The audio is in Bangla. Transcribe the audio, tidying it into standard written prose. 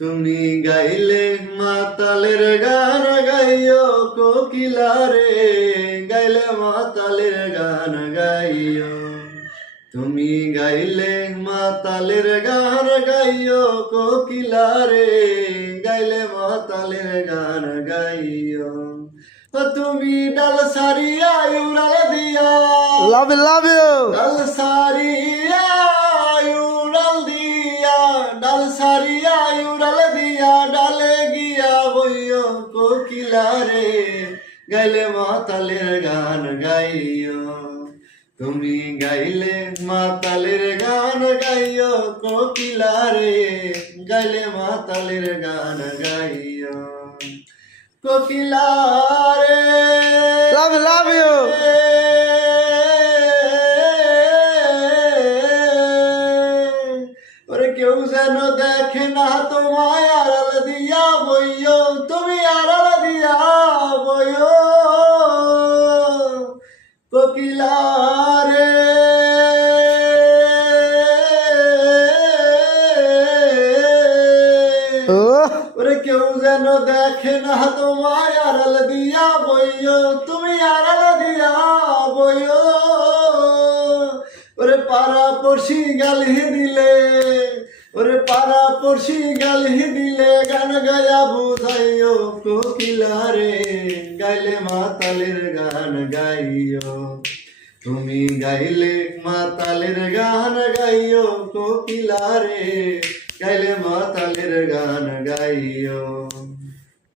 তুমি গাইলে মাতালের গান গাইও কোকিলা রে, গাইলে মাতালের গান গাইও। তুমি গাইলে মাতালের গান গাইও কোকিলা রে, গাইলে মাতালের গান গাইও। তুমি ডাল সারিয়া উড়াল দিয়া, লাভ ইউ ডাল সারিয়া উড়াল দিয়া, ডাল সারিয়া উড়াল দিয়া, ডালে গিয়া বইও কোকিলা রে, গাইলে মাতালের গান গাইও। তুমি গাইলে মাতালের গান গাইও কোকিলা রে, গাইলে মাতালের গান গাইও। কোকিলা রে, লাভ ইউ ওরে কেউ যেন দেখে না তোমায় আড়াল দিয়া বইও, তুমি আড়াল দিয়া বইও কোকিলা রে। ওরে কেউ যেন দেখে না তোমায় আড়াল দিয়া বইও, তুমি আড়াল দিয়া বইও। ওরে পাড়া পড়শি গালি দিলে, ওরে পাড়া পড়শি গালি দিলে, গান গায়া বুঝাইও কোকিলা রে, গাইলে মাতালের গান গাইও। তুমি গাইলে মাতালের গান গাইও কোকিলা রে, গাইলে মাতালের গান গাইও।